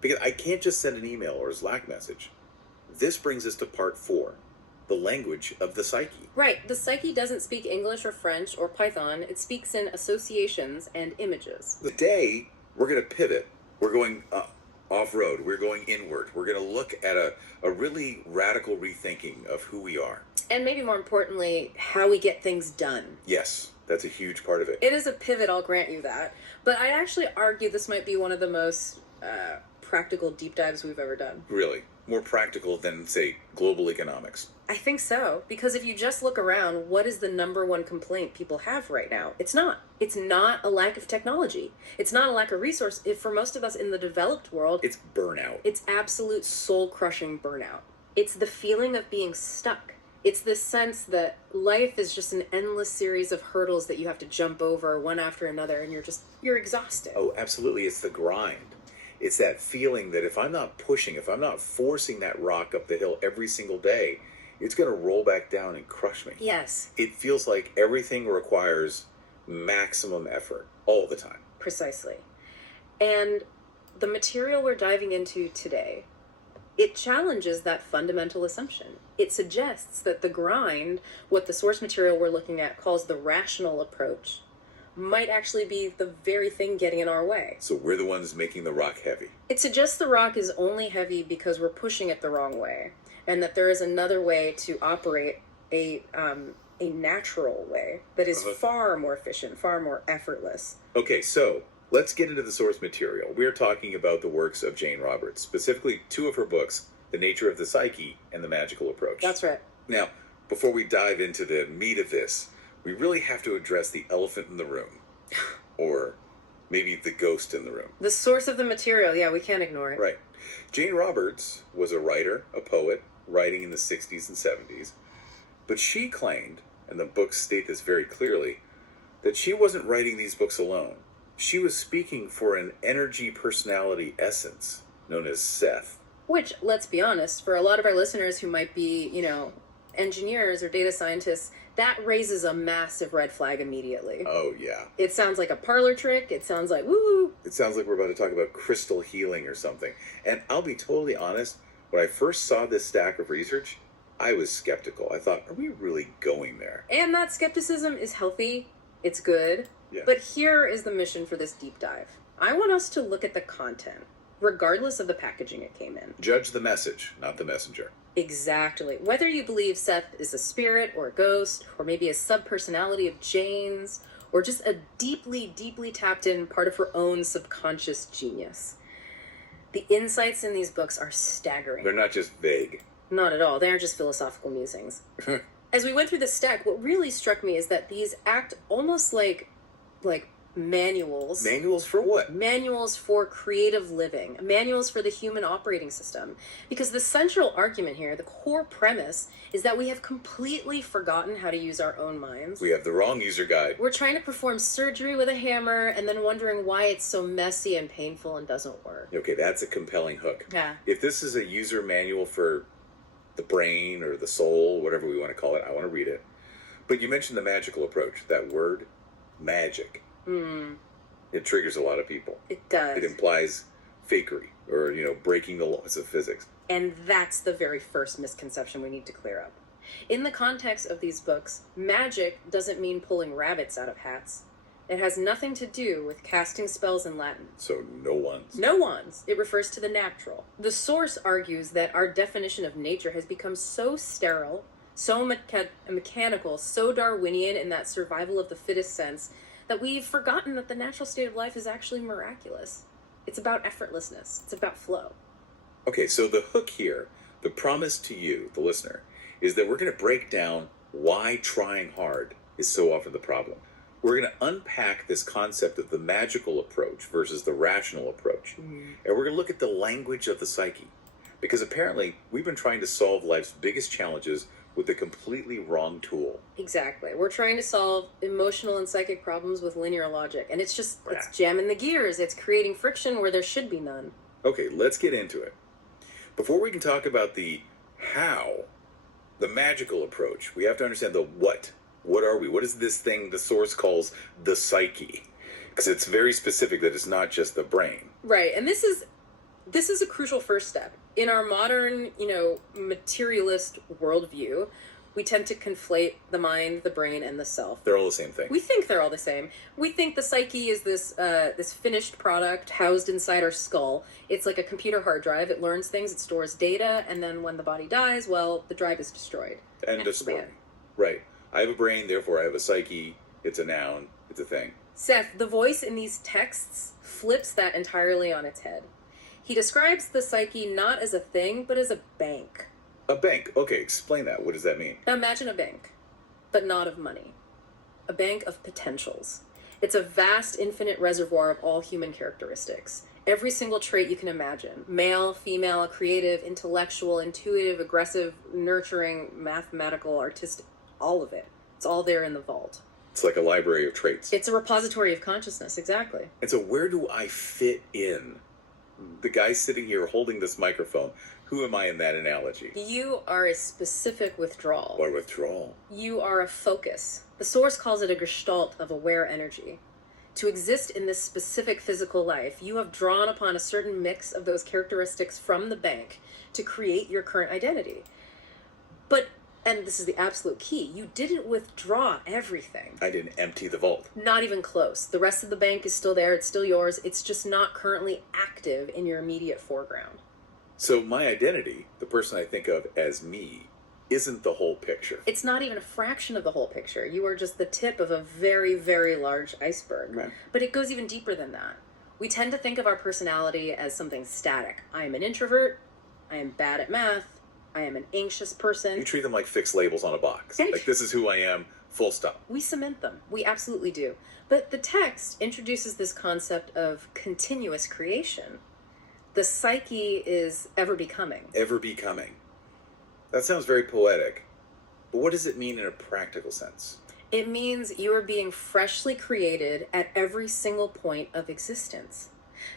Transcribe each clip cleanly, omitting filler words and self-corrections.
Because I can't just send an email or a Slack message. This brings us to part 4, the language of the psyche. Right. The psyche doesn't speak English or French or Python. It speaks in associations and images. Today, we're going to pivot. We're going off-road. We're going inward. We're going to look at a really radical rethinking of who we are. And maybe more importantly, how we get things done. Yes, that's a huge part of it. It is a pivot, I'll grant you that. But I'd actually argue this might be one of the most practical deep dives we've ever done. Really? More practical than, say, global economics? I think so. Because if you just look around, what is the number one complaint people have right now? It's not. It's not a lack of technology. It's not a lack of resource. For most of us in the developed world, it's burnout. It's absolute soul-crushing burnout. It's the feeling of being stuck. It's this sense that life is just an endless series of hurdles that you have to jump over one after another, and you're exhausted. Oh, absolutely. It's the grind. It's that feeling that if I'm not pushing, if I'm not forcing that rock up the hill every single day, it's going to roll back down and crush me. Yes. It feels like everything requires maximum effort all the time. Precisely. And the material we're diving into today, it challenges that fundamental assumption. It suggests that the grind, what the source material we're looking at calls the rational approach, might actually be the very thing getting in our way. So we're the ones making the rock heavy. It suggests the rock is only heavy because we're pushing it the wrong way, and that there is another way to operate a natural way that is far more efficient, far more effortless. Okay, so let's get into the source material. We're talking about the works of Jane Roberts, specifically 2 of her books, The Nature of the Psyche and The Magical Approach. That's right. Now, before we dive into the meat of this, we really have to address the elephant in the room. Or maybe the ghost in the room. The source of the material, yeah, we can't ignore it. Right. Jane Roberts was a writer, a poet, writing in the 60s and 70s. But she claimed, and the books state this very clearly, that she wasn't writing these books alone. She was speaking for an energy personality essence known as Seth. Which, let's be honest, for a lot of our listeners who might be, engineers or data scientists, that raises a massive red flag immediately. Oh, yeah. It sounds like a parlor trick. It sounds like, woo! It sounds like we're about to talk about crystal healing or something. And I'll be totally honest, when I first saw this stack of research, I was skeptical. I thought, are we really going there? And that skepticism is healthy. It's good. Yeah. But here is the mission for this deep dive. I want us to look at the content, regardless of the packaging it came in. Judge the message, not the messenger. Exactly. Whether you believe Seth is a spirit or a ghost, or maybe a sub-personality of Jane's, or just a deeply, deeply tapped in part of her own subconscious genius. The insights in these books are staggering. They're not just vague. Not at all. They aren't just philosophical musings. As we went through the stack, what really struck me is that these act almost like manuals. Manuals for what? Manuals for creative living. Manuals for the human operating system. Because the central argument here, the core premise, is that we have completely forgotten how to use our own minds. We have the wrong user guide. We're trying to perform surgery with a hammer and then wondering why it's so messy and painful and doesn't work. Okay, that's a compelling hook. Yeah. If this is a user manual for the brain or the soul, whatever we want to call it, I want to read it. But you mentioned the magical approach. That word, magic. It triggers a lot of people. It does. It implies fakery or, breaking the laws of physics. And that's the very first misconception we need to clear up. In the context of these books, magic doesn't mean pulling rabbits out of hats. It has nothing to do with casting spells in Latin. So no wands. No wands. It refers to the natural. The source argues that our definition of nature has become so sterile, so mechanical, so Darwinian in that survival of the fittest sense, that we've forgotten that the natural state of life is actually miraculous. It's about effortlessness. It's about flow. Okay, so the hook here, the promise to you, the listener, is that we're going to break down why trying hard is so often the problem. We're going to unpack this concept of the magical approach versus the rational approach. And we're going to look at the language of the psyche. Because apparently, we've been trying to solve life's biggest challenges with a completely wrong tool. Exactly. We're trying to solve emotional and psychic problems with linear logic. And it's jamming the gears. It's creating friction where there should be none. Okay, let's get into it. Before we can talk about the how, the magical approach, we have to understand the what. What are we? What is this thing the source calls the psyche? Because it's very specific that it's not just the brain. Right. And this is This is a crucial first step. In our modern, materialist worldview, we tend to conflate the mind, the brain, and the self. They're all the same thing. We think they're all the same. We think the psyche is this finished product housed inside our skull. It's like a computer hard drive. It learns things, it stores data, and then when the body dies, well, the drive is destroyed. End of story. Right. I have a brain, therefore I have a psyche. It's a noun. It's a thing. Seth, the voice in these texts flips that entirely on its head. He describes the psyche not as a thing, but as a bank. A bank. Okay, explain that. What does that mean? Imagine a bank, but not of money. A bank of potentials. It's a vast, infinite reservoir of all human characteristics. Every single trait you can imagine. Male, female, creative, intellectual, intuitive, aggressive, nurturing, mathematical, artistic, all of it. It's all there in the vault. It's like a library of traits. It's a repository of consciousness, exactly. And so where do I fit in? The guy sitting here holding this microphone, who am I in that analogy? You are a specific withdrawal. What withdrawal? You are a focus. The Source calls it a gestalt of aware energy. To exist in this specific physical life, you have drawn upon a certain mix of those characteristics from the bank to create your current identity. But, and this is the absolute key, you didn't withdraw everything. I didn't empty the vault. Not even close. The rest of the bank is still there, it's still yours, it's just not currently active in your immediate foreground. So my identity, the person I think of as me, isn't the whole picture. It's not even a fraction of the whole picture. You are just the tip of a very, very large iceberg. Right. But it goes even deeper than that. We tend to think of our personality as something static. I am an introvert. I am bad at math. I am an anxious person. You treat them like fixed labels on a box. Like, this is who I am, full stop. We cement them. We absolutely do. But the text introduces this concept of continuous creation. The psyche is ever becoming. Ever becoming. That sounds very poetic. But what does it mean in a practical sense? It means you are being freshly created at every single point of existence.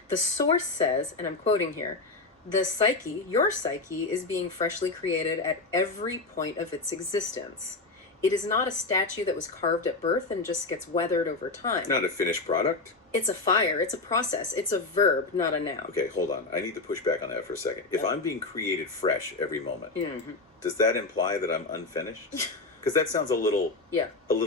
The Source says, and I'm quoting here, the psyche, your psyche, is being freshly created at every point of its existence. It is not a statue that was carved at birth and just gets weathered over time. Not a finished product? It's a fire. It's a process. It's a verb, not a noun. Okay, hold on. I need to push back on that for a second. If I'm being created fresh every moment, does that imply that I'm unfinished? Because that sounds a little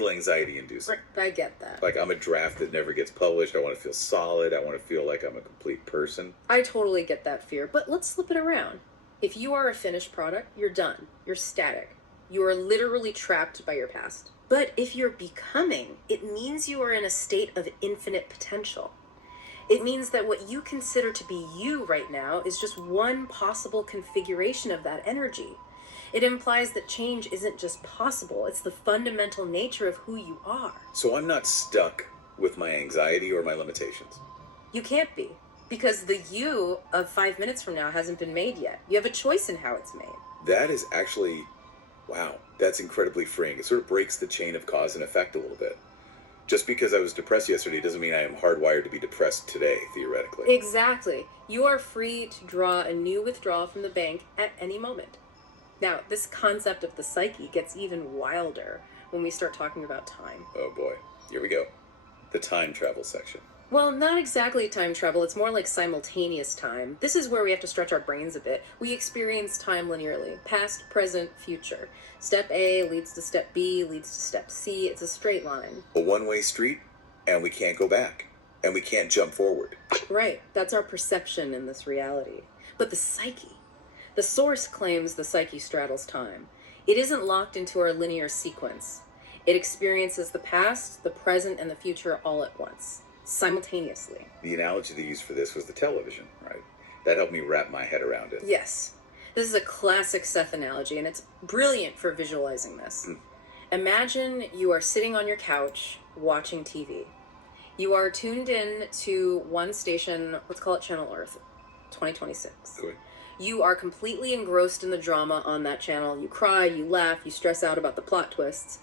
anxiety inducing. I get that. Like I'm a draft that never gets published. I want to feel solid. I want to feel like I'm a complete person. I totally get that fear. But let's flip it around. If you are a finished product, you're done. You're static. You are literally trapped by your past. But if you're becoming, it means you are in a state of infinite potential. It means that what you consider to be you right now is just one possible configuration of that energy. It implies that change isn't just possible, it's the fundamental nature of who you are. So I'm not stuck with my anxiety or my limitations. You can't be, because the you of 5 minutes from now hasn't been made yet. You have a choice in how it's made. That is actually, wow, that's incredibly freeing. It sort of breaks the chain of cause and effect a little bit. Just because I was depressed yesterday doesn't mean I am hardwired to be depressed today, theoretically. Exactly. You are free to draw a new withdrawal from the bank at any moment. Now, this concept of the psyche gets even wilder when we start talking about time. Oh boy, here we go. The time travel section. Well, not exactly time travel, it's more like simultaneous time. This is where we have to stretch our brains a bit. We experience time linearly, past, present, future. Step A leads to step B, leads to step C, it's a straight line. A one-way street, and we can't go back. And we can't jump forward. Right, that's our perception in this reality. But the psyche, the Source claims the psyche straddles time. It isn't locked into our linear sequence. It experiences the past, the present, and the future all at once. Simultaneously. The analogy they used for this was the television, right? That helped me wrap my head around it. Yes. This is a classic Seth analogy, and it's brilliant for visualizing this. Imagine you are sitting on your couch watching TV. You are tuned in to one station, let's call it Channel Earth, 2026. Good. You are completely engrossed in the drama on that channel. You cry, you laugh, you stress out about the plot twists.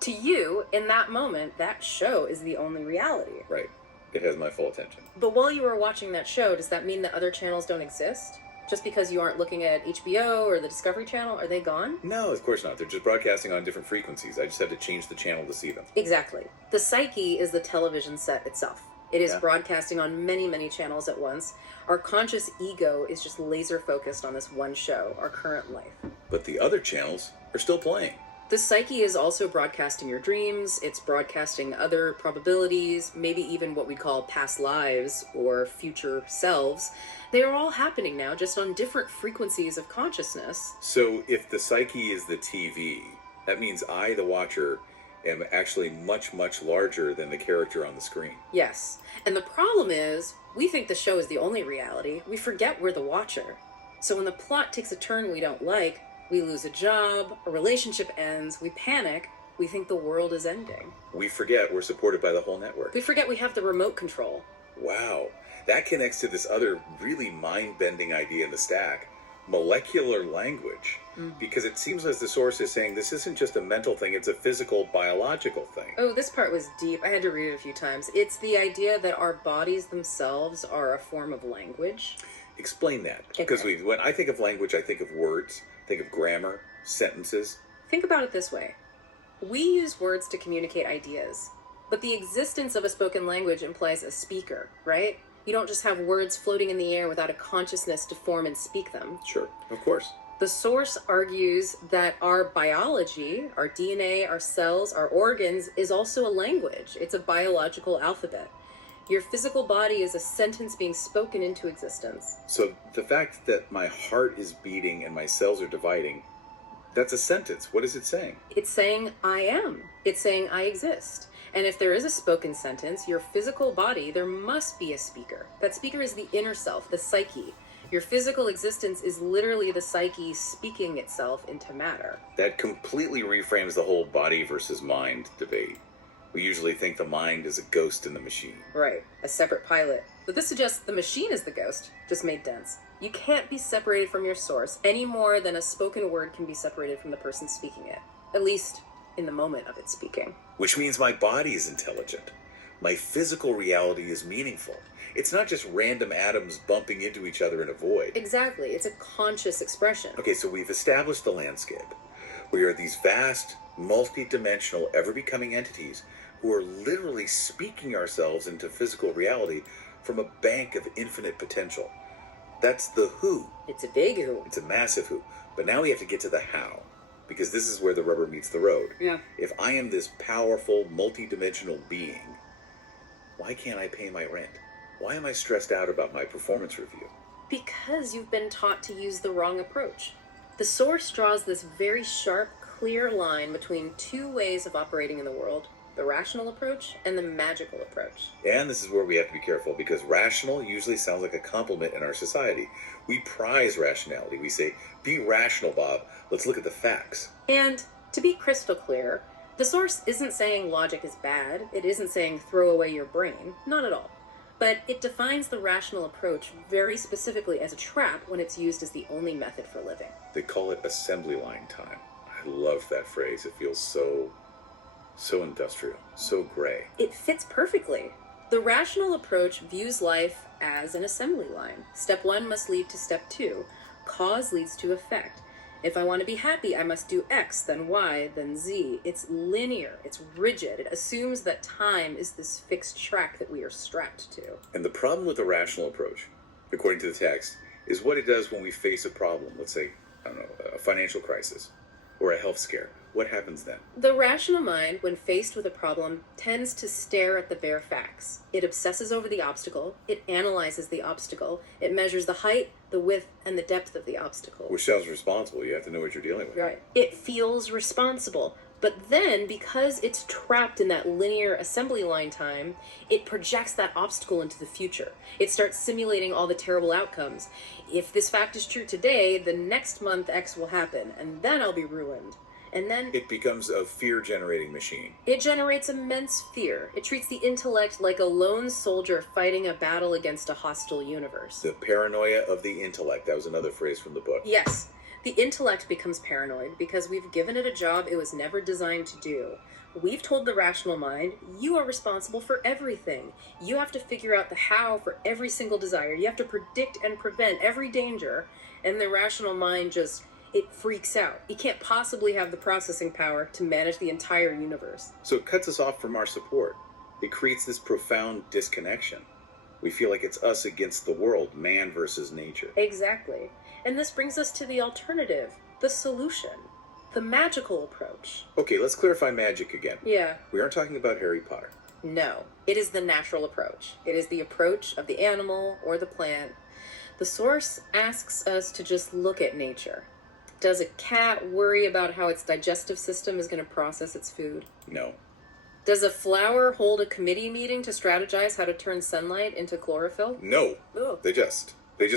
To you, in that moment, that show is the only reality. Right. It has my full attention. But while you are watching that show, does that mean that other channels don't exist? Just because you aren't looking at HBO or the Discovery Channel, are they gone? No, of course not. They're just broadcasting on different frequencies. I just had to change the channel to see them. Exactly. The psyche is the television set itself. It is Yeah. broadcasting on many, many channels at once. Our conscious ego is just laser focused on this one show, our current life. But the other channels are still playing. The psyche is also broadcasting your dreams, it's broadcasting other probabilities, maybe even what we call past lives or future selves. They are all happening now, just on different frequencies of consciousness. So if the psyche is the TV, that means I, the watcher, am actually much, much larger than the character on the screen. Yes. And the problem is, we think the show is the only reality. We forget we're the watcher. So when the plot takes a turn we don't like, we lose a job, a relationship ends, we panic, we think the world is ending. We forget we're supported by the whole network. We forget we have the remote control. Wow. That connects to this other really mind-bending idea in the stack, molecular language. Because it seems as the source is saying this isn't just a mental thing, it's a physical, biological thing. Oh, this part was deep. I had to read it a few times. It's the idea that our bodies themselves are a form of language. Explain that. Because when I think of language, I think of words, think of grammar, sentences. Think about it this way. We use words to communicate ideas, but the existence of a spoken language implies a speaker, right? You don't just have words floating in the air without a consciousness to form and speak them. Sure, of course. The source argues that our biology, our DNA, our cells, our organs, is also a language. It's a biological alphabet. Your physical body is a sentence being spoken into existence. So the fact that my heart is beating and my cells are dividing, that's a sentence. What is it saying? It's saying, I am. It's saying, I exist. And if there is a spoken sentence, your physical body, there must be a speaker. That speaker is the inner self, the psyche. Your physical existence is literally the psyche speaking itself into matter. That completely reframes the whole body versus mind debate. We usually think the mind is a ghost in the machine. Right, a separate pilot. But this suggests the machine is the ghost, just made dense. You can't be separated from your source any more than a spoken word can be separated from the person speaking it. At least in the moment of its speaking. Which means my body is intelligent. My physical reality is meaningful. It's not just random atoms bumping into each other in a void. Exactly, it's a conscious expression. Okay, so we've established the landscape. We are these vast, multi-dimensional, ever-becoming entities who are literally speaking ourselves into physical reality from a bank of infinite potential. That's the who. It's a big who. It's a massive who. But now we have to get to the how, because this is where the rubber meets the road. Yeah. If I am this powerful, multi-dimensional being, why can't I pay my rent? Why am I stressed out about my performance review? Because you've been taught to use the wrong approach. The source draws this very sharp, clear line between two ways of operating in the world. The rational approach and the magical approach. And this is where we have to be careful, because rational usually sounds like a compliment in our society. We prize rationality. We say, be rational, Bob. Let's look at the facts. And to be crystal clear, the source isn't saying logic is bad. It isn't saying throw away your brain. Not at all. But it defines the rational approach very specifically as a trap when it's used as the only method for living. They call it assembly line time. I love that phrase. It feels so industrial, so gray. It fits perfectly. The rational approach views life as an assembly line. Step 1 must lead to step 2. Cause leads to effect. If I want to be happy, I must do X, then Y, then Z. It's linear, it's rigid. It assumes that time is this fixed track that we are strapped to. And the problem with the rational approach, according to the text, is what it does when we face a problem. Let's say, I don't know, a financial crisis or a health scare. What happens then? The rational mind, when faced with a problem, tends to stare at the bare facts. It obsesses over the obstacle, it analyzes the obstacle, it measures the height, the width, and the depth of the obstacle. Which sounds responsible. You have to know what you're dealing with. Right. It feels responsible. But then, because it's trapped in that linear assembly line time, it projects that obstacle into the future. It starts simulating all the terrible outcomes. If this fact is true today, the next month X will happen, and then I'll be ruined. And then It becomes a fear-generating machine. it generates immense fear. It treats the intellect like a lone soldier fighting a battle against a hostile universe. The paranoia of the intellect. That was another phrase from the book. Yes, the intellect becomes paranoid because we've given it a job it was never designed to do. We've told the rational mind, you are responsible for everything. You have to figure out the how for every single desire. You have to predict and prevent every danger. And the rational mind just, it freaks out. It can't possibly have the processing power to manage the entire universe. So it cuts us off from our support. It creates this profound disconnection. We feel like it's us against the world, man versus nature. Exactly. And this brings us to the alternative, the solution, the magical approach. Okay, let's clarify magic again. Yeah. We aren't talking about Harry Potter. No, it is the natural approach. It is the approach of the animal or the plant. The source asks us to just look at nature. Does a cat worry about how its digestive system is going to process its food? No. Does a flower hold a committee meeting to strategize how to turn sunlight into chlorophyll? No. Ugh. They just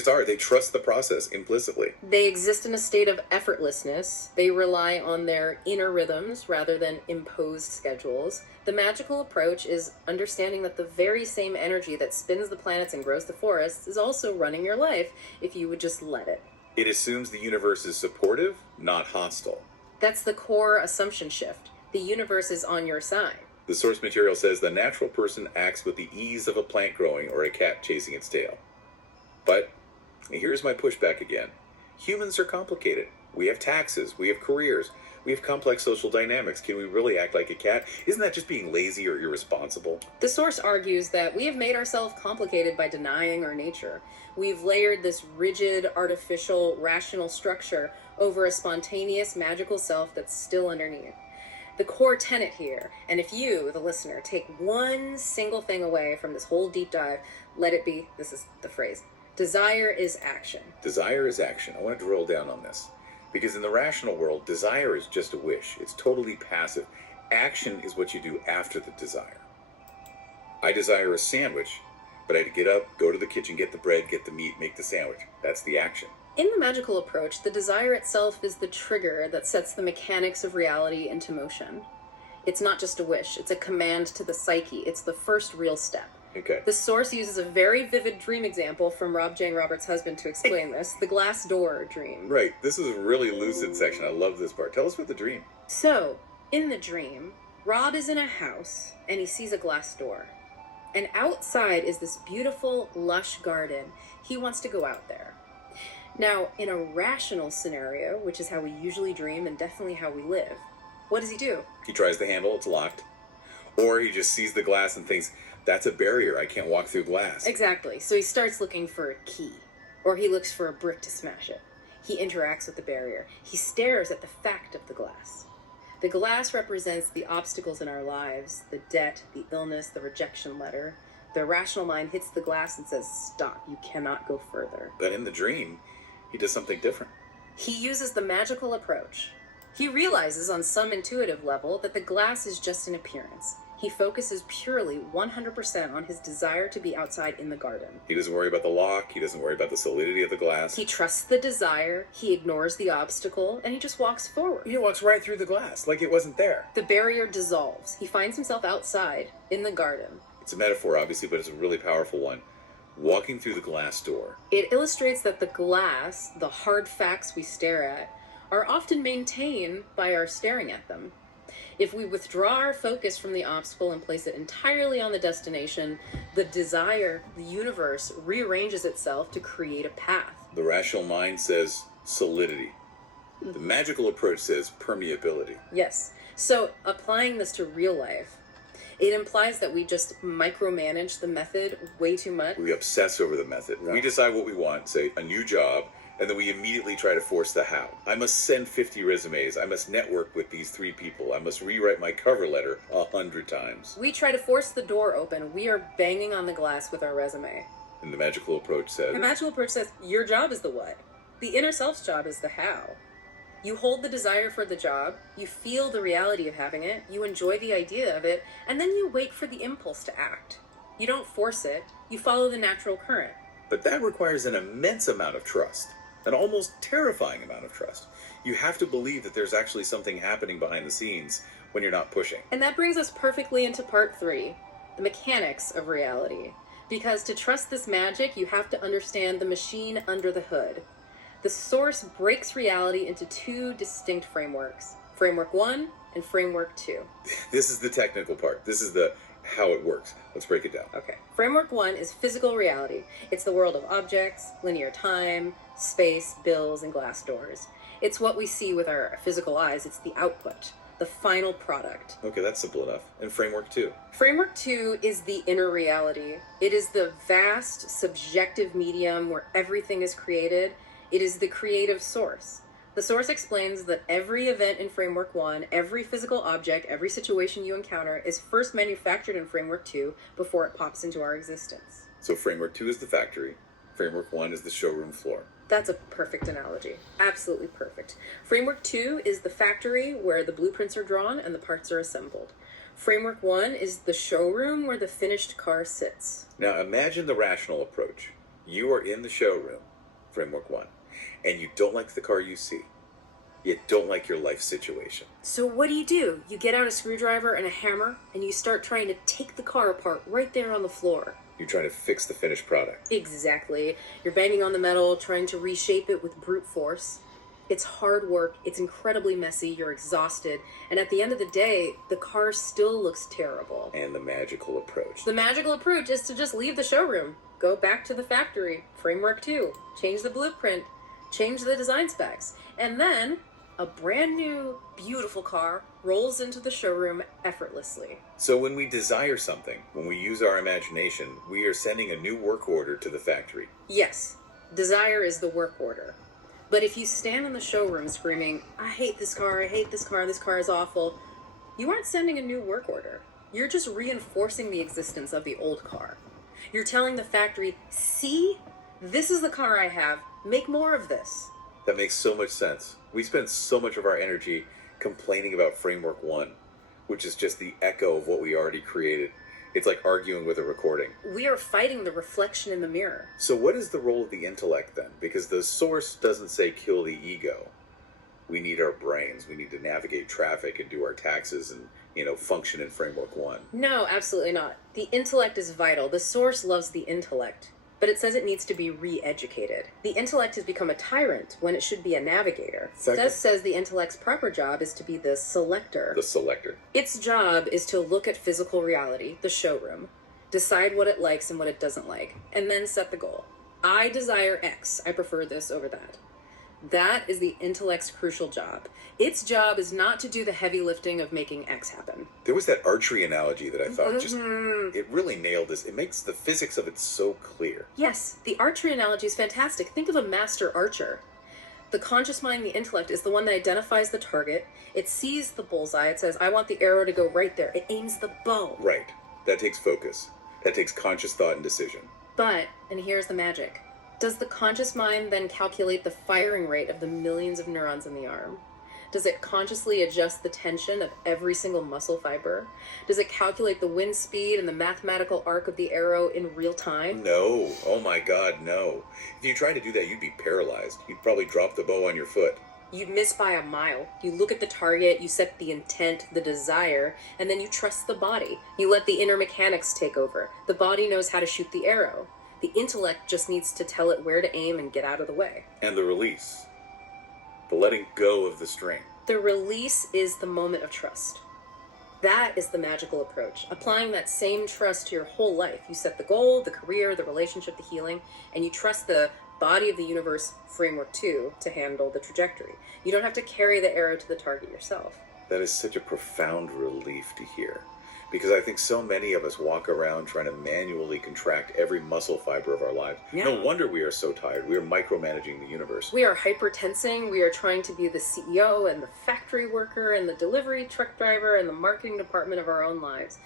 are. They trust the process implicitly. They exist in a state of effortlessness. They rely on their inner rhythms rather than imposed schedules. The magical approach is understanding that the very same energy that spins the planets and grows the forests is also running your life if you would just let it. It assumes the universe is supportive, not hostile. That's the core assumption shift. The universe is on your side. The source material says the natural person acts with the ease of a plant growing or a cat chasing its tail. But here's my pushback again. Humans are complicated. We have taxes, we have careers, we have complex social dynamics. Can we really act like a cat? Isn't that just being lazy or irresponsible? The source argues that we have made ourselves complicated by denying our nature. We've layered this rigid, artificial, rational structure over a spontaneous, magical self that's still underneath. The core tenet here, and if you, the listener, take one single thing away from this whole deep dive, let it be, this is the phrase, desire is action. Desire is action. I want to drill down on this. Because in the rational world, desire is just a wish. It's totally passive. Action is what you do after the desire. I desire a sandwich, but I had to get up, go to the kitchen, get the bread, get the meat, make the sandwich. That's the action. In the magical approach, the desire itself is the trigger that sets the mechanics of reality into motion. It's not just a wish, it's a command to the psyche. It's the first real step. Okay. The source uses a very vivid dream example from Rob Jane Roberts' husband to explain this, the glass door dream. Right. This is a really lucid section. I love this part. Tell us about the dream. So, in the dream, Rob is in a house and he sees a glass door. And outside is this beautiful, lush garden. He wants to go out there. Now, in a rational scenario, which is how we usually dream and definitely how we live, what does he do? He tries the handle, it's locked. Or he just sees the glass and thinks, that's a barrier, I can't walk through glass. Exactly. So he starts looking for a key. Or he looks for a brick to smash it. He interacts with the barrier. He stares at the fact of the glass. The glass represents the obstacles in our lives, the debt, the illness, the rejection letter. The rational mind hits the glass and says, stop, you cannot go further. But in the dream, he does something different. He uses the magical approach. He realizes on some intuitive level that the glass is just an appearance. He focuses purely 100% on his desire to be outside in the garden. He doesn't worry about the lock, he doesn't worry about the solidity of the glass. He trusts the desire, he ignores the obstacle, and he just walks forward. He walks right through the glass, like it wasn't there. The barrier dissolves. He finds himself outside, in the garden. It's a metaphor, obviously, but it's a really powerful one. Walking through the glass door. It illustrates that the glass, the hard facts we stare at, are often maintained by our staring at them. If we withdraw our focus from the obstacle and place it entirely on the destination, the desire, the universe, rearranges itself to create a path. The rational mind says solidity. The magical approach says permeability. Yes. So applying this to real life, it implies that we just micromanage the method way too much. We obsess over the method. Right. We decide what we want, say a new job, and then we immediately try to force the how. I must send 50 resumes. I must network with these 3 people. I must rewrite my cover letter 100 times. We try to force the door open. We are banging on the glass with our resume. And the magical approach says... The magical approach says, your job is the what. The inner self's job is the how. You hold the desire for the job, you feel the reality of having it, you enjoy the idea of it, and then you wait for the impulse to act. You don't force it, you follow the natural current. But that requires an immense amount of trust. An almost terrifying amount of trust. You have to believe that there's actually something happening behind the scenes when you're not pushing. And that brings us perfectly into part 3, the mechanics of reality. Because to trust this magic, you have to understand the machine under the hood. The source breaks reality into 2 distinct frameworks. Framework 1 and Framework 2. This is the technical part. This is the how it works. Let's break it down. Okay. Framework 1 is physical reality. It's the world of objects, linear time, space, bills, and glass doors. It's what we see with our physical eyes. It's the output. the final product. Okay, that's simple enough. And framework 2? Framework 2 is the inner reality. It is the vast, subjective medium where everything is created. It is the creative source. The source explains that every event in Framework 1, every physical object, every situation you encounter is first manufactured in Framework 2 before it pops into our existence. So Framework 2 is the factory. Framework 1 is the showroom floor. That's a perfect analogy. Absolutely perfect. Framework 2 is the factory where the blueprints are drawn and the parts are assembled. Framework 1 is the showroom where the finished car sits. Now imagine the rational approach. You are in the showroom, Framework 1, and you don't like the car you see. You don't like your life situation. So what do? You get out a screwdriver and a hammer and you start trying to take the car apart right there on the floor. You're trying to fix the finished product. Exactly. You're banging on the metal, trying to reshape it with brute force. It's hard work, it's incredibly messy, you're exhausted, and at the end of the day, the car still looks terrible. And the magical approach. The magical approach is to just leave the showroom, go back to the factory, Framework 2, change the blueprint, change the design specs, and then a brand new, beautiful car rolls into the showroom effortlessly. So when we desire something, when we use our imagination, we are sending a new work order to the factory. Yes, desire is the work order. But if you stand in the showroom screaming, I hate this car, this car is awful, you aren't sending a new work order. You're just reinforcing the existence of the old car. You're telling the factory, see, this is the car I have, make more of this. That makes so much sense. We spend so much of our energy complaining about Framework 1, which is just the echo of what we already created. It's like arguing with a recording. We are fighting the reflection in the mirror. So what is the role of the intellect then? Because the source doesn't say kill the ego. We need our brains. We need to navigate traffic and do our taxes and, function in Framework 1. No, absolutely not. The intellect is vital. The source loves the intellect. But it says it needs to be re-educated. The intellect has become a tyrant when it should be a navigator. Seth says the intellect's proper job is to be the selector. The selector. Its job is to look at physical reality, the showroom, decide what it likes and what it doesn't like, and then set the goal. I desire X. I prefer this over that. That is the intellect's crucial job. Its job is not to do the heavy lifting of making X happen. There was that archery analogy that I thought it really nailed this. It makes the physics of it so clear. Yes, the archery analogy is fantastic. Think of a master archer. The conscious mind, the intellect, is the one that identifies the target. It sees the bullseye. It says, I want the arrow to go right there. It aims the bow. Right. That takes focus. That takes conscious thought and decision. But, and here's the magic, does the conscious mind then calculate the firing rate of the millions of neurons in the arm? Does it consciously adjust the tension of every single muscle fiber? Does it calculate the wind speed and the mathematical arc of the arrow in real time? No. Oh my God, no. If you tried to do that, you'd be paralyzed. You'd probably drop the bow on your foot. You'd miss by a mile. You look at the target, you set the intent, the desire, and then you trust the body. You let the inner mechanics take over. The body knows how to shoot the arrow. The intellect just needs to tell it where to aim and get out of the way. And the release. The letting go of the string. The release is the moment of trust. That is the magical approach. Applying that same trust to your whole life. You set the goal, the career, the relationship, the healing, and you trust the body of the universe, Framework 2, to handle the trajectory. You don't have to carry the arrow to the target yourself. That is such a profound relief to hear. Because I think so many of us walk around trying to manually contract every muscle fiber of our lives. Yeah. No wonder we are so tired. We are micromanaging the universe. We are hypertensing. We are trying to be the CEO and the factory worker and the delivery truck driver and the marketing department of our own lives.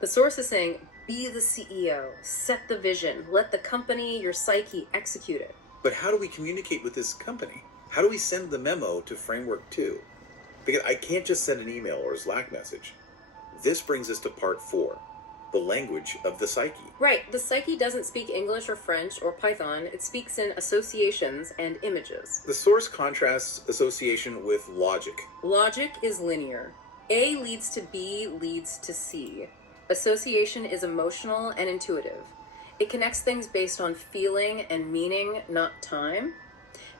The source is saying, be the CEO, set the vision, let the company, your psyche, execute it. But how do we communicate with this company? How do we send the memo to Framework 2? Because I can't just send an email or a Slack message. This brings us to part 4, the language of the psyche. Right, the psyche doesn't speak English or French or Python. It speaks in associations and images. The source contrasts association with logic. Logic is linear. A leads to B leads to C. Association is emotional and intuitive. It connects things based on feeling and meaning, not time.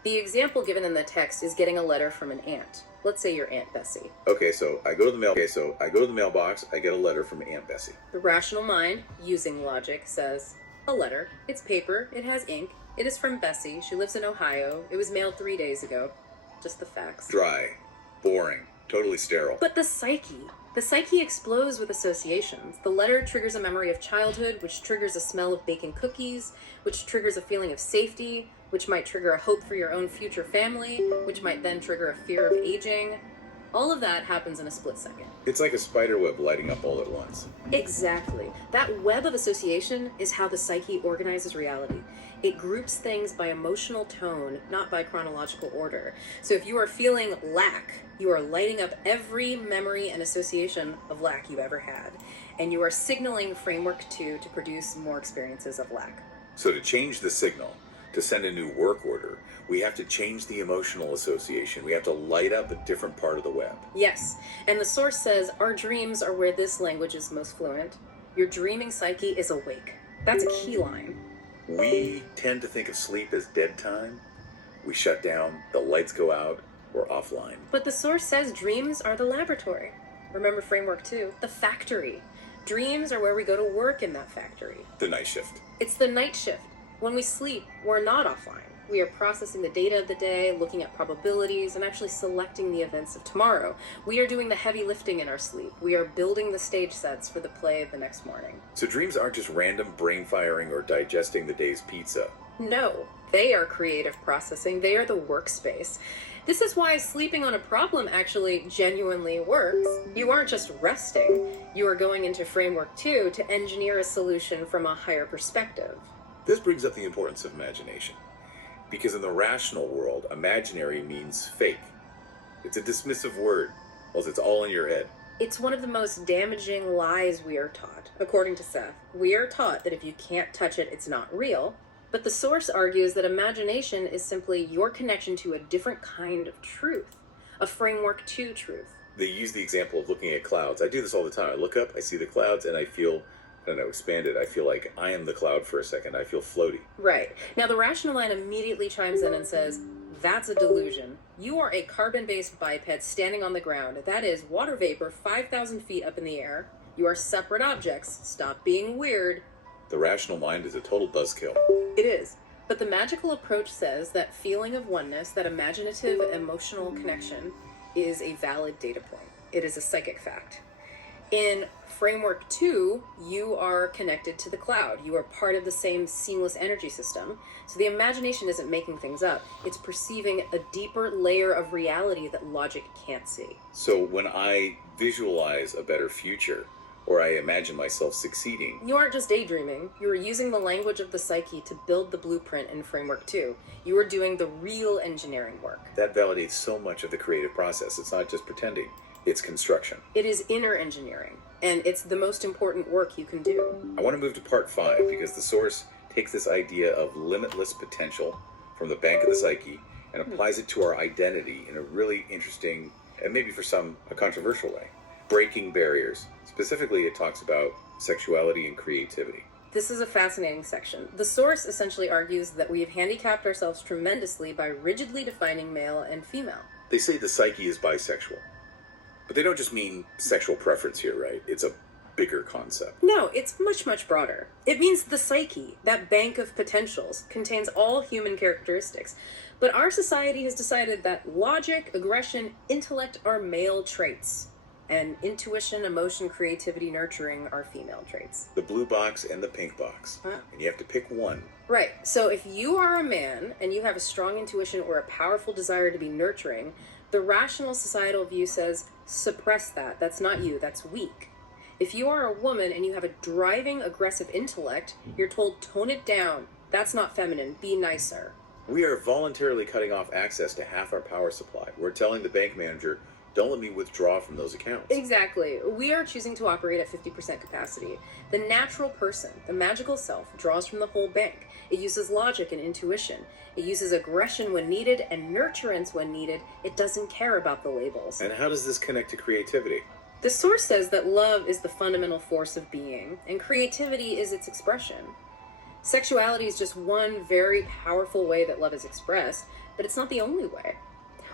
The example given in the text is getting a letter from an aunt. Let's say your Aunt Bessie. Okay, so I go to the mailbox, I get a letter from Aunt Bessie. The rational mind, using logic, says, a letter. It's paper. It has ink. It is from Bessie. She lives in Ohio. It was mailed 3 days ago. Just the facts. Dry. Boring. Totally sterile. But the psyche explodes with associations. The letter triggers a memory of childhood, which triggers a smell of baking cookies, which triggers a feeling of safety, which might trigger a hope for your own future family, which might then trigger a fear of aging. All of that happens in a split second. It's like a spider web lighting up all at once. Exactly. That web of association is how the psyche organizes reality. It groups things by emotional tone, not by chronological order. So if you are feeling lack, you are lighting up every memory and association of lack you've ever had. And you are signaling framework 2 to produce more experiences of lack. So to change the signal, to send a new work order, we have to change the emotional association. We have to light up a different part of the web. Yes, and the source says our dreams are where this language is most fluent. Your dreaming psyche is awake. That's a key line. We tend to think of sleep as dead time. We shut down, the lights go out, we're offline. But the source says dreams are the laboratory. Remember framework 2, the factory. Dreams are where we go to work in that factory. The night shift. It's the night shift. When we sleep, we're not offline. We are processing the data of the day, looking at probabilities, and actually selecting the events of tomorrow. We are doing the heavy lifting in our sleep. We are building the stage sets for the play the next morning. So dreams aren't just random brain firing or digesting the day's pizza. No, they are creative processing. They are the workspace. This is why sleeping on a problem actually genuinely works. You aren't just resting. You are going into framework 2 to engineer a solution from a higher perspective. This brings up the importance of imagination. Because in the rational world, imaginary means fake. It's a dismissive word, else it's all in your head. It's one of the most damaging lies we are taught. According to Seth, we are taught that if you can't touch it, it's not real. But the source argues that imagination is simply your connection to a different kind of truth, a framework 2 truth. They use the example of looking at clouds. I do this all the time. I look up, I see the clouds, and I feel, expanded. I feel like I am the cloud for a second. I feel floaty. Right. Now the rational mind immediately chimes in and says, that's a delusion. You are a carbon-based biped standing on the ground. That is water vapor 5,000 feet up in the air. You are separate objects. Stop being weird. The rational mind is a total buzzkill. It is. But the magical approach says that feeling of oneness, that imaginative emotional connection, is a valid data point. It is a psychic fact. In framework 2, you are connected to the cloud. You are part of the same seamless energy system. So the imagination isn't making things up. It's perceiving a deeper layer of reality that logic can't see. So when I visualize a better future, or I imagine myself succeeding, you aren't just daydreaming. You are using the language of the psyche to build the blueprint in framework 2. You are doing the real engineering work. That validates so much of the creative process. It's not just pretending. It's construction. It is inner engineering, and it's the most important work you can do. I want to move to part 5 because the source takes this idea of limitless potential from the bank of the psyche and applies it to our identity in a really interesting, and maybe for some, a controversial way. Breaking barriers. Specifically, it talks about sexuality and creativity. This is a fascinating section. The source essentially argues that we have handicapped ourselves tremendously by rigidly defining male and female. They say the psyche is bisexual. But they don't just mean sexual preference here, right? It's a bigger concept. No, it's much, much broader. It means the psyche, that bank of potentials, contains all human characteristics. But our society has decided that logic, aggression, intellect are male traits. And intuition, emotion, creativity, nurturing are female traits. The blue box and the pink box. And you have to pick one. Right. So if you are a man and you have a strong intuition or a powerful desire to be nurturing, the rational societal view says, suppress that. That's not you. That's weak. If you are a woman and you have a driving, aggressive intellect, you're told, tone it down. That's not feminine. Be nicer. We are voluntarily cutting off access to half our power supply. We're telling the bank manager, don't let me withdraw from those accounts. Exactly. We are choosing to operate at 50% capacity. The natural person, the magical self, draws from the whole bank. It uses logic and intuition. It uses aggression when needed and nurturance when needed. It doesn't care about the labels. And how does this connect to creativity? The source says that love is the fundamental force of being, and creativity is its expression. Sexuality is just one very powerful way that love is expressed, but it's not the only way.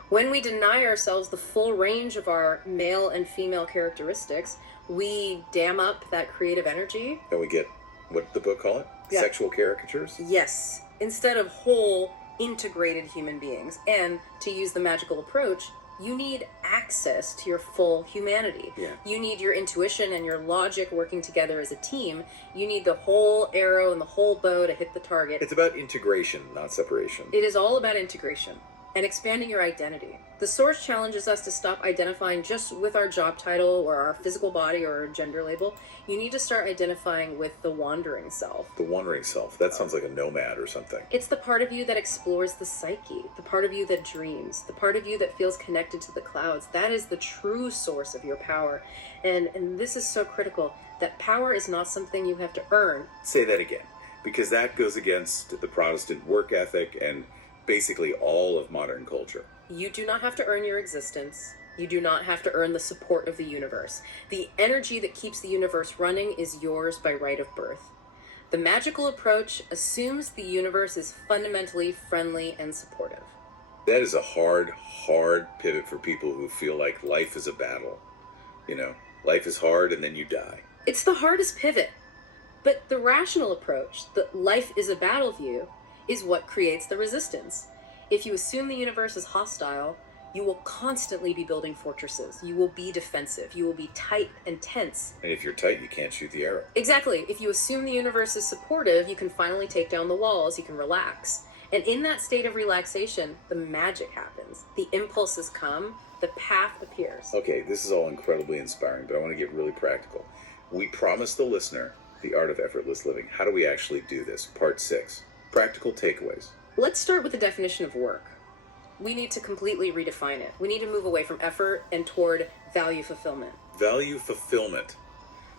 When we deny ourselves the full range of our male and female characteristics, we dam up that creative energy. And we get, what did the book call it? Yeah. Sexual caricatures? Yes, instead of whole, integrated human beings. And to use the magical approach, You need access to your full humanity. Yeah. You need your intuition and your logic working together as a team. You need the whole arrow and the whole bow to hit the target. It's about integration, not separation. It is all about integration and expanding your identity. The Source challenges us to stop identifying just with our job title or our physical body or our gender label. You need to start identifying with the wandering self. The wandering self. That sounds like a nomad or something. It's the part of you that explores the psyche, the part of you that dreams, the part of you that feels connected to the clouds. That is the true source of your power. And this is so critical, that power is not something you have to earn. Say that again, because that goes against the Protestant work ethic and basically all of modern culture. You do not have to earn your existence. You do not have to earn the support of the universe. The energy that keeps the universe running is yours by right of birth. The magical approach assumes the universe is fundamentally friendly and supportive. That is a hard pivot for people who feel like life is a battle. You know, life is hard and then you die. It's the hardest pivot. But the rational approach, the life is a battle view, is what creates the resistance. If you assume the universe is hostile, you will constantly be building fortresses. You will be defensive. You will be tight and tense. And if you're tight, you can't shoot the arrow. Exactly. If you assume the universe is supportive, you can finally take down the walls. You can relax. And in that state of relaxation, the magic happens. The impulses come. The path appears. Okay, this is all incredibly inspiring, but I want to get really practical. We promised the listener the art of effortless living. How do we actually do this? Part 6. Practical takeaways. Let's start with the definition of work. We need to completely redefine it. We need to move away from effort and toward value fulfillment. Value fulfillment.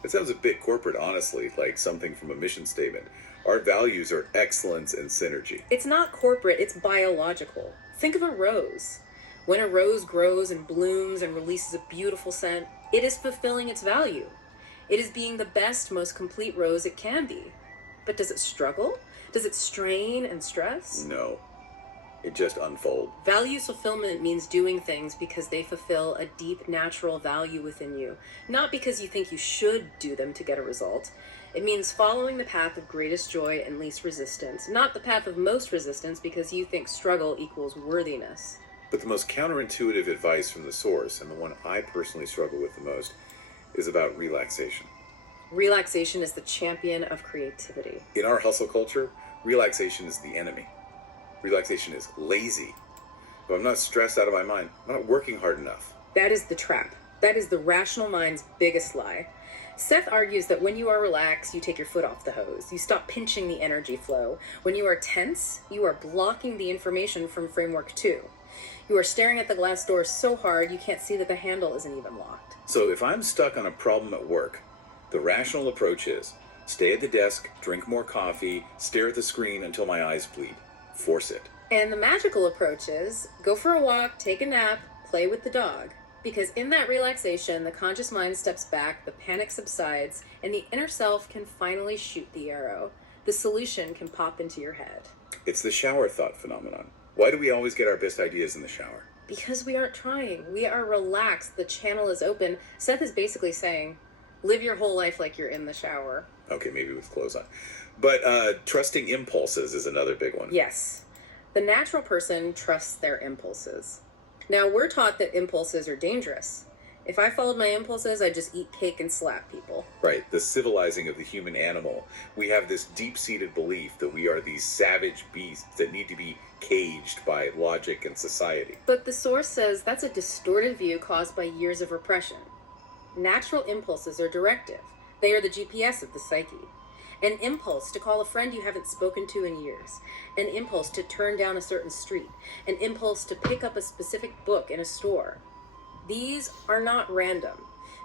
It sounds a bit corporate, honestly, like something from a mission statement. Our values are excellence and synergy. It's not corporate, it's biological. Think of a rose. When a rose grows and blooms and releases a beautiful scent, it is fulfilling its value. It is being the best, most complete rose it can be. But does it struggle? Does it strain and stress? No. It just unfolds. Value fulfillment means doing things because they fulfill a deep natural value within you, not because you think you should do them to get a result. It means following the path of greatest joy and least resistance, not the path of most resistance because you think struggle equals worthiness. But the most counterintuitive advice from the source, and the one I personally struggle with the most, is about relaxation. Relaxation is the champion of creativity. In our hustle culture, relaxation is the enemy. Relaxation is lazy. If I'm not stressed out of my mind, I'm not working hard enough. That is the trap. That is the rational mind's biggest lie. Seth argues that when you are relaxed, you take your foot off the hose. You stop pinching the energy flow. When you are tense, you are blocking the information from framework 2. You are staring at the glass door so hard you can't see that the handle isn't even locked. So if I'm stuck on a problem at work, the rational approach is stay at the desk, drink more coffee, stare at the screen until my eyes bleed. Force it. And the magical approach is go for a walk, take a nap, play with the dog. Because in that relaxation, the conscious mind steps back, the panic subsides, and the inner self can finally shoot the arrow. The solution can pop into your head. It's the shower thought phenomenon. Why do we always get our best ideas in the shower? Because we aren't trying. We are relaxed. The channel is open. Seth is basically saying, live your whole life like you're in the shower. Okay, maybe with clothes on. But trusting impulses is another big one. Yes. The natural person trusts their impulses. Now, we're taught that impulses are dangerous. If I followed my impulses, I'd just eat cake and slap people. Right, the civilizing of the human animal. We have this deep-seated belief that we are these savage beasts that need to be caged by logic and society. But the source says that's a distorted view caused by years of repression. Natural impulses are directive. They are the GPS of the psyche. An impulse to call a friend you haven't spoken to in years. An impulse to turn down a certain street. An impulse to pick up a specific book in a store. These are not random.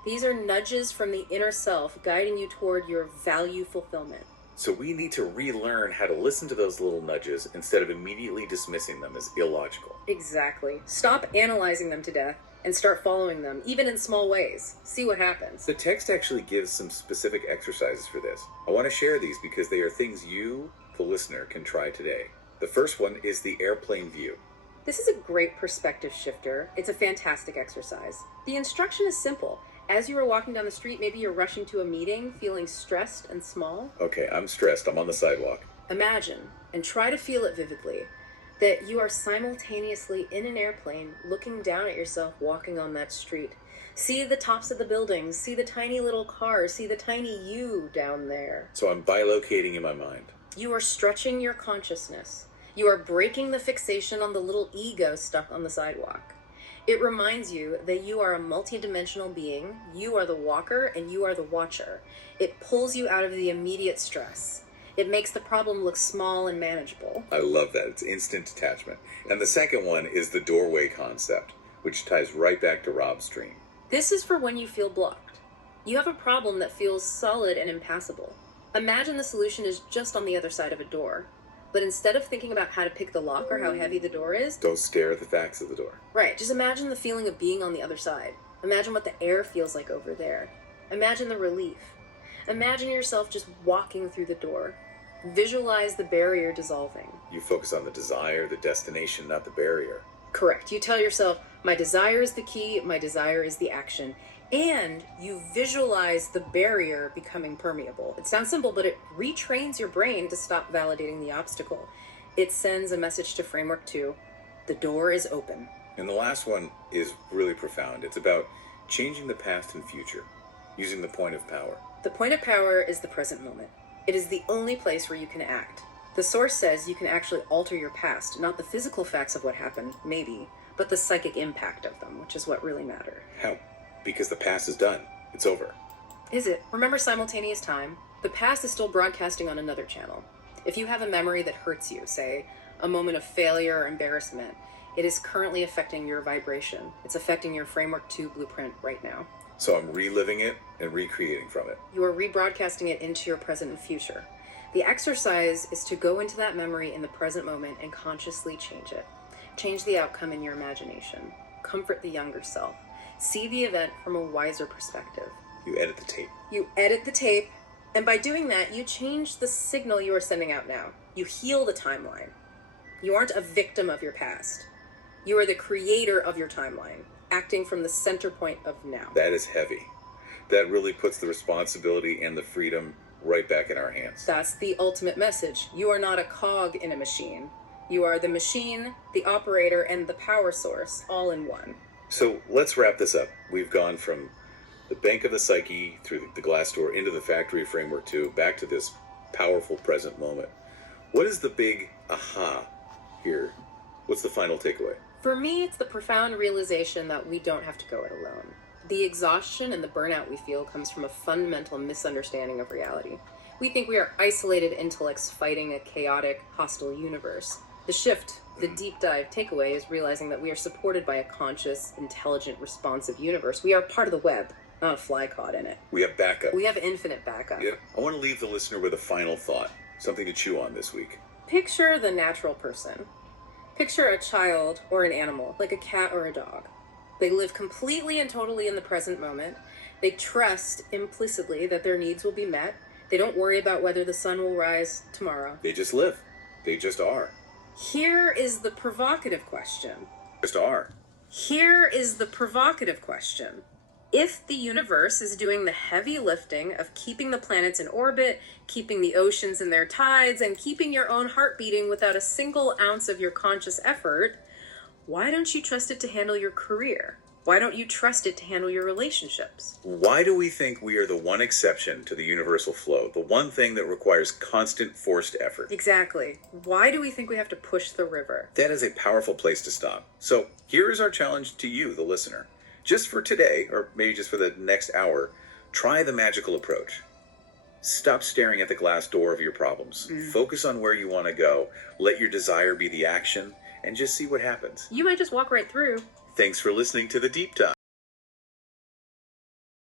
These are nudges from the inner self guiding you toward your value fulfillment. So we need to relearn how to listen to those little nudges instead of immediately dismissing them as illogical. Exactly. Stop analyzing them to death and start following them, even in small ways. See what happens. The text actually gives some specific exercises for this. I want to share these because they are things you, the listener, can try today. The first one is the airplane view. This is a great perspective shifter. It's a fantastic exercise. The instruction is simple. As you are walking down the street, maybe you're rushing to a meeting, feeling stressed and small. Okay, I'm stressed. I'm on the sidewalk. Imagine, and try to feel it vividly, that you are simultaneously in an airplane looking down at yourself walking on that street. See the tops of the buildings, see the tiny little cars, see the tiny you down there. So I'm bilocating in my mind. You are stretching your consciousness. You are breaking the fixation on the little ego stuck on the sidewalk. It reminds you that you are a multidimensional being, you are the walker, and you are the watcher. It pulls you out of the immediate stress. It makes the problem look small and manageable. I love that. It's instant detachment. And the second one is the doorway concept, which ties right back to Rob's dream. This is for when you feel blocked. You have a problem that feels solid and impassable. Imagine the solution is just on the other side of a door. But instead of thinking about how to pick the lock or how heavy the door is, Don't stare at the facts of the door. right, just imagine the feeling of being on the other side. Imagine what the air feels like over there. Imagine the relief. Imagine yourself just walking through the door. Visualize the barrier dissolving. You focus on the desire, the destination, not the barrier. Correct. You tell yourself, my desire is the key, my desire is the action. And you visualize the barrier becoming permeable. It sounds simple, but it retrains your brain to stop validating the obstacle. It sends a message to Framework 2. The door is open. And the last one is really profound. It's about changing the past and future, using the point of power. The point of power is the present moment. It is the only place where you can act. The source says you can actually alter your past, not the physical facts of what happened, maybe, but the psychic impact of them, which is what really matters. How? Because the past is done. It's over. Is it? Remember simultaneous time? The past is still broadcasting on another channel. If you have a memory that hurts you, say, a moment of failure or embarrassment, it is currently affecting your vibration. It's affecting your Framework 2 blueprint right now. So I'm reliving it and recreating from it. You are rebroadcasting it into your present and future. The exercise is to go into that memory in the present moment and consciously change it. Change the outcome in your imagination. Comfort the younger self. See the event from a wiser perspective. You edit the tape. You edit the tape, and by doing that, you change the signal you are sending out now. You heal the timeline. You aren't a victim of your past. You are the creator of your timeline, acting from the center point of now. That is heavy. That really puts the responsibility and the freedom right back in our hands. That's the ultimate message. You are not a cog in a machine. You are the machine, the operator, and the power source, all in one. So let's wrap this up. We've gone from the bank of the psyche through the glass door into the factory of Framework 2, back to this powerful present moment. What is the big aha here? What's the final takeaway? For me, it's the profound realization that we don't have to go it alone. The exhaustion and the burnout we feel comes from a fundamental misunderstanding of reality. We think we are isolated intellects fighting a chaotic, hostile universe. The shift, the deep dive takeaway is realizing that we are supported by a conscious, intelligent, responsive universe. We are part of the web, not a fly caught in it. We have backup. We have infinite backup. Yeah. I want to leave the listener with a final thought, something to chew on this week. Picture the natural person. Picture a child or an animal, like a cat or a dog. They live completely and totally in the present moment. They trust implicitly that their needs will be met. They don't worry about whether the sun will rise tomorrow. They just live. They just are. Here is the provocative question. Just are. Here is the provocative question. If the universe is doing the heavy lifting of keeping the planets in orbit, keeping the oceans in their tides, and keeping your own heart beating without a single ounce of your conscious effort, why don't you trust it to handle your career? Why don't you trust it to handle your relationships? Why do we think we are the one exception to the universal flow, the one thing that requires constant forced effort? Exactly. Why do we think we have to push the river? That is a powerful place to stop. So here is our challenge to you, the listener. Just for today, or maybe just for the next hour, try the magical approach. Stop staring at the glass door of your problems. Focus on where you want to go. Let your desire be the action, and just see what happens. You might just walk right through. Thanks for listening to The Deep Dive.